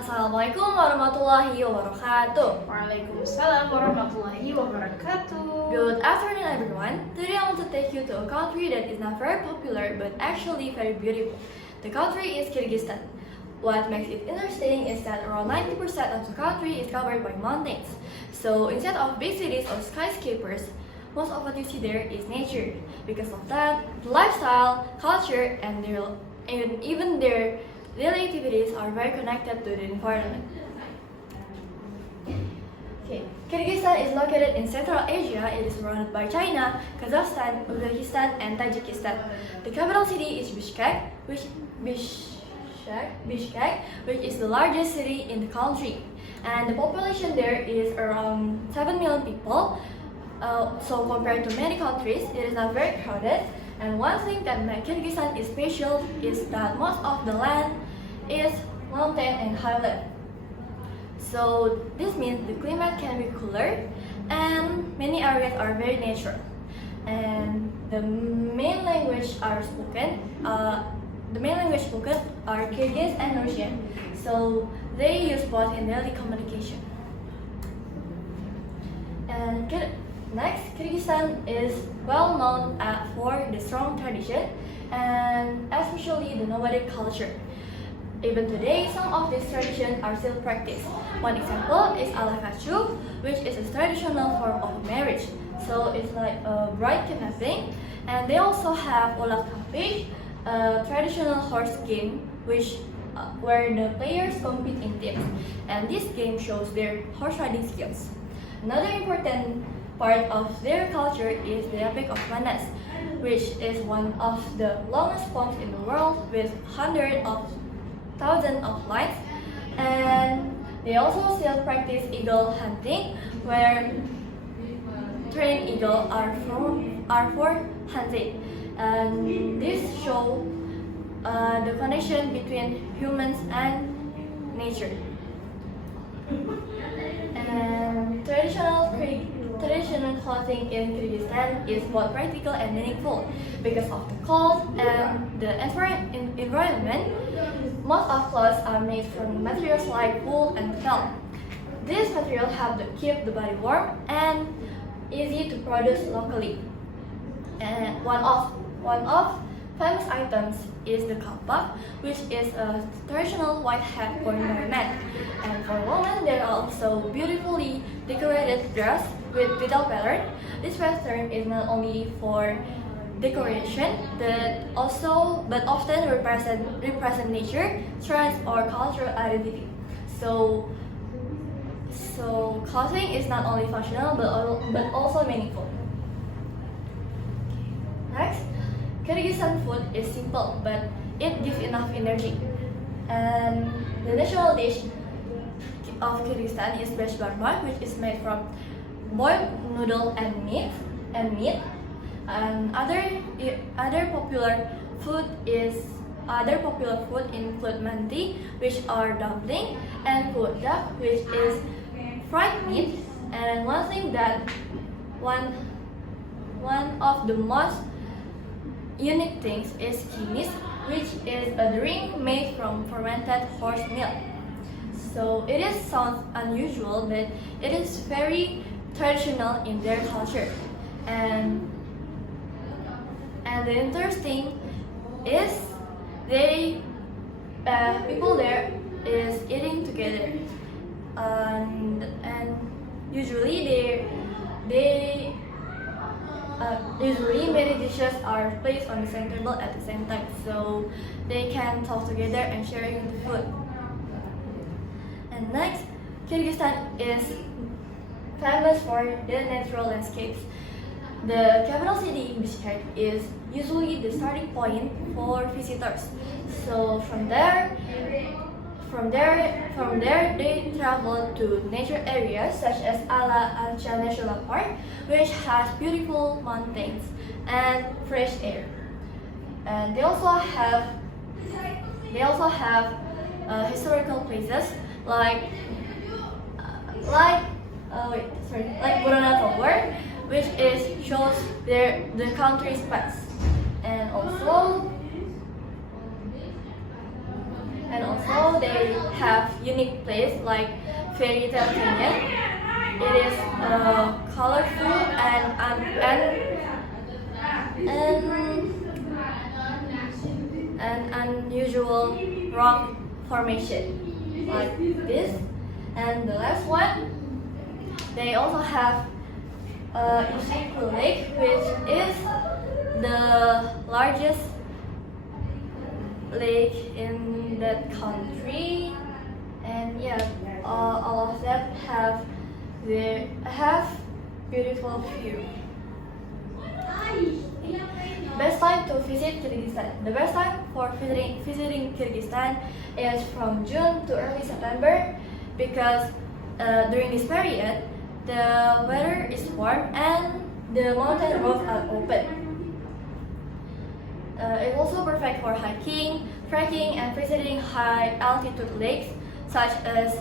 Assalamualaikum warahmatullahi wabarakatuh. Waalaikumsalam warahmatullahi wabarakatuh. Good afternoon, everyone. Today I want to take you to a country that is not very popular but actually very beautiful. The country is Kyrgyzstan. What makes it interesting is that around 90% of the country is covered by mountains. So instead of big cities or skyscrapers, most of what you see there is nature. Because of that, the lifestyle, culture, and even their daily activities are very connected to the environment. Okay. Kyrgyzstan is located in Central Asia. It is surrounded by China, Kazakhstan, Uzbekistan, and Tajikistan. The capital city is Bishkek, which is the largest city in the country. And the population there is around 7 million people. So compared to many countries, it is not very crowded. And one thing that makes Kyrgyzstan is special is that most of the land is mountain and highland. So this means the climate can be cooler and many areas are very natural. And the main language spoken are Kyrgyz and Russian. So they use both in daily communication. And next, Kyrgyzstan is well known for the strong tradition and especially the nomadic culture. Even today, some of these traditions are still practiced. One example is alakachu, which is a traditional form of marriage. So it's like a bride kidnapping. And they also have ulak kapik, a traditional horse game, where the players compete in teams. And this game shows their horse riding skills. Another important part of their culture is the Epic of Manas, which is one of the longest poems in the world with hundreds of thousands of lines. And they also still practice eagle hunting, where trained eagles are for hunting. And this shows the connection between humans and nature. And traditional clothing in Kyrgyzstan is both practical and meaningful. Because of the cold and the environment, most of clothes are made from materials like wool and felt. These materials help to keep the body warm and easy to produce locally. And one of famous items is the kapak, which is a traditional white hat worn by men. And for women, there are also beautifully decorated dress with vital pattern. This pattern is not only for decoration, but often represent nature, strength, or cultural identity. So clothing is not only functional but also meaningful. Next, Kyrgyzstan food is simple, but it gives enough energy. And the national dish of Kyrgyzstan is besh barmak, which is made from boiled noodle and meat. And other popular food include mandi, which are dumpling, and kudak, which is fried meat. And one of the most unique things is kimis, which is a drink made from fermented horse milk. So sounds unusual, but it is very traditional in their culture. And the interesting is people there is eating together, and usually many dishes are placed on the same table at the same time, so they can talk together and sharing the food. And next, Kyrgyzstan is famous for the natural landscapes. The capital city, Bishkek, is usually the starting point for visitors. So from there they travel to nature areas such as Ala-Alcha National Park, which has beautiful mountains and fresh air. And they also have historical places like Burana Tower, which shows the country's past. And and also they have unique place like Fairy Tale Canyon. It is colorful and unusual rock formation like this. And the last one, they also have Ishinku Lake, which is the largest lake in that country. And yeah, all of them have beautiful view. Best time to visit Kyrgyzstan. The best time for visiting Kyrgyzstan is from June to early September because during this period the weather is warm and the mountain roads are open. It's also perfect for hiking, trekking, and visiting high altitude lakes such as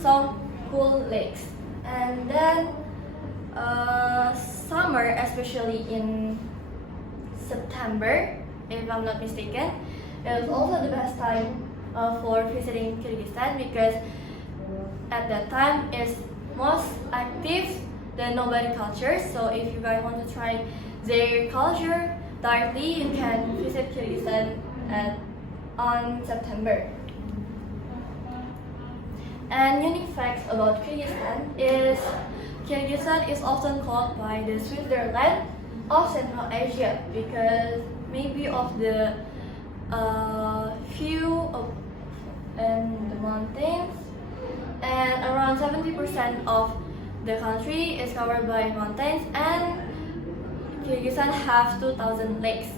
Songkhul lakes. And then summer, especially in September, if I'm not mistaken, is also the best time for visiting Kyrgyzstan because at that time it's most active the nomadic culture. So if you guys want to try their culture directly, you can visit Kyrgyzstan on September. And unique facts about Kyrgyzstan is often called by the Switzerland of Central Asia because maybe of the view and the mountains, and around 70% of the country is covered by mountains, and Kyrgyzstan has 2,000 lakes.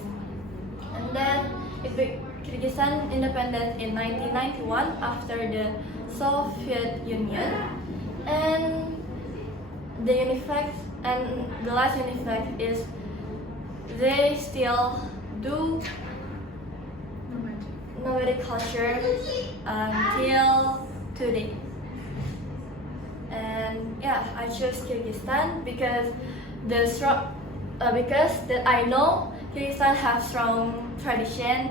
And then Kyrgyzstan independent in 1991 after the Soviet Union. And the last unique fact is they still do nomadic culture until today. And yeah, I chose Kyrgyzstan because I know Kyrgyzstan has strong tradition,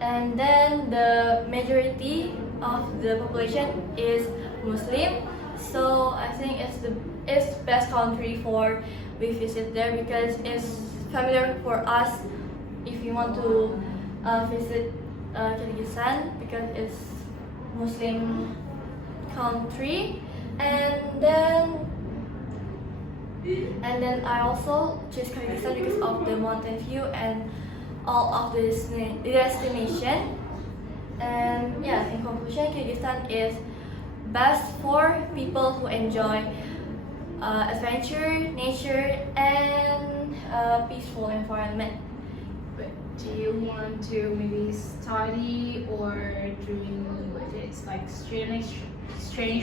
and then the majority of the population is Muslim. So I think it's the best country for we visit there because it's familiar for us if you want to visit Kyrgyzstan because it's Muslim country. And then I also choose Kyrgyzstan because of the mountain view and all of the destination. And yeah, in conclusion, Kyrgyzstan is best for people who enjoy adventure, nature, and peaceful environment. But do you want to maybe study or doing what it's like exchange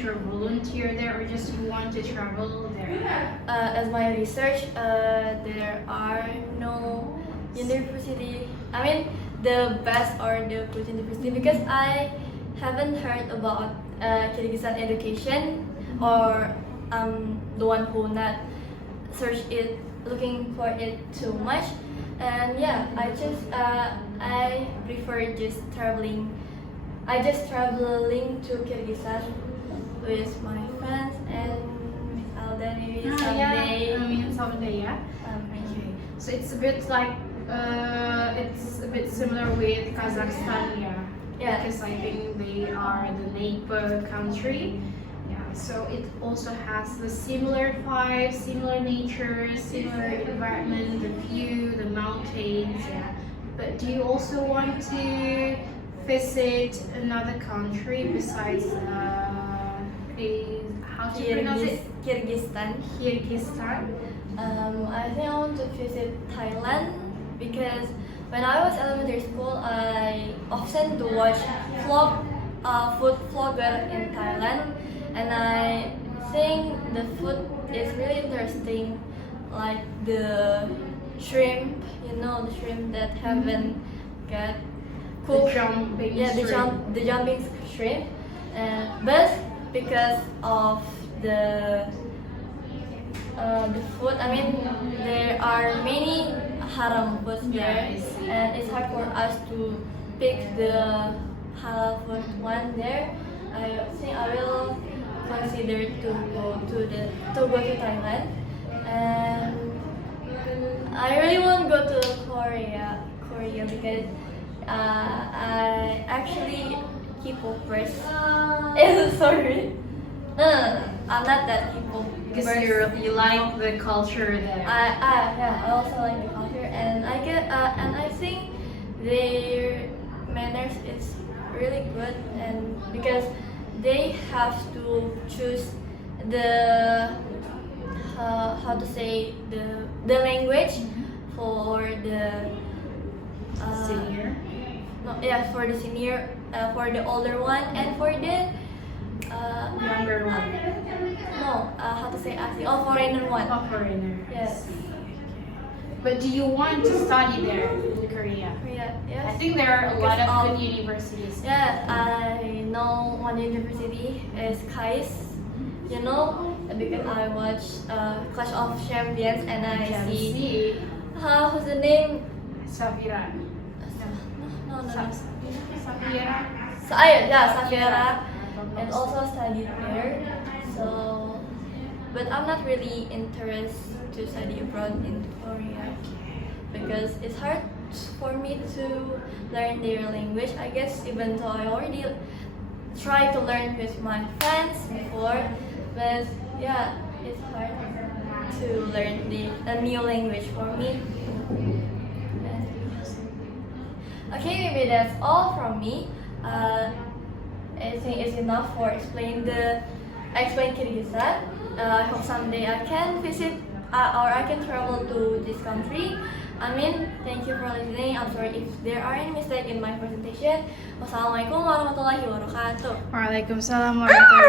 or volunteer there, or just you want to travel there? As my research, there are no university. I mean, the best or the good university because I haven't heard about Kyrgyzstan education, or the one who not search it, looking for it too much. And yeah, I prefer just traveling. I just traveling to Kyrgyzstan with my friends and Alda maybe someday. Yeah, someday, yeah. Okay, so it's a bit like it's a bit similar with Kazakhstan, yeah. Yeah. Because I think they are the neighbor country. Yeah, so it also has the similar vibe, similar nature, similar environment, the view, the mountains. Yeah. But do you also want to visit another country besides how to pronounce it? Kyrgyzstan. Kyrgyzstan. I think I want to visit Thailand because when I was elementary school, I often to watch food vlogger in Thailand, and I think the food is really interesting, like the shrimp, the shrimp that haven't got cooked. The jumping shrimp, but because of the food, I mean there are many haram foods there, and it's hard for us to pick the halal food one there, I think I will consider to go to Thailand, and I really want to go to Korea because I actually K-popers. Sorry. No, I'm not that K-pop. Because you like the culture there. Yeah, I also like the culture, and I think their manners is really good, and because they have to choose the how to say the language for the Senior. no, yeah, for the senior, for the older one, and for the Younger one. no, how to say actually, oh, foreigner one. Oh, foreigner. Yes. But do you want to study there in Korea? Korea, I yes. think there are a lot Because of of- good universities. Yeah, I know one university is KAIS, you know, because I watch Clash of Champions and I see who's the name? Safira. No. Safira. Safira, and also studied there. So, but I'm not really interested to study abroad in Korea because it's hard for me to learn their language. I guess even though I already tried to learn with my friends before, but yeah, it's hard to learn a new language for me. Okay, maybe that's all from me. I think it's enough for explain Kyrgyzstan. I hope someday I can visit or I can travel to this country. I mean, thank you for listening. I'm sorry if there are any mistake in my presentation. Wassalamualaikum warahmatullahi wabarakatuh. Waalaikumsalam warahmatullahi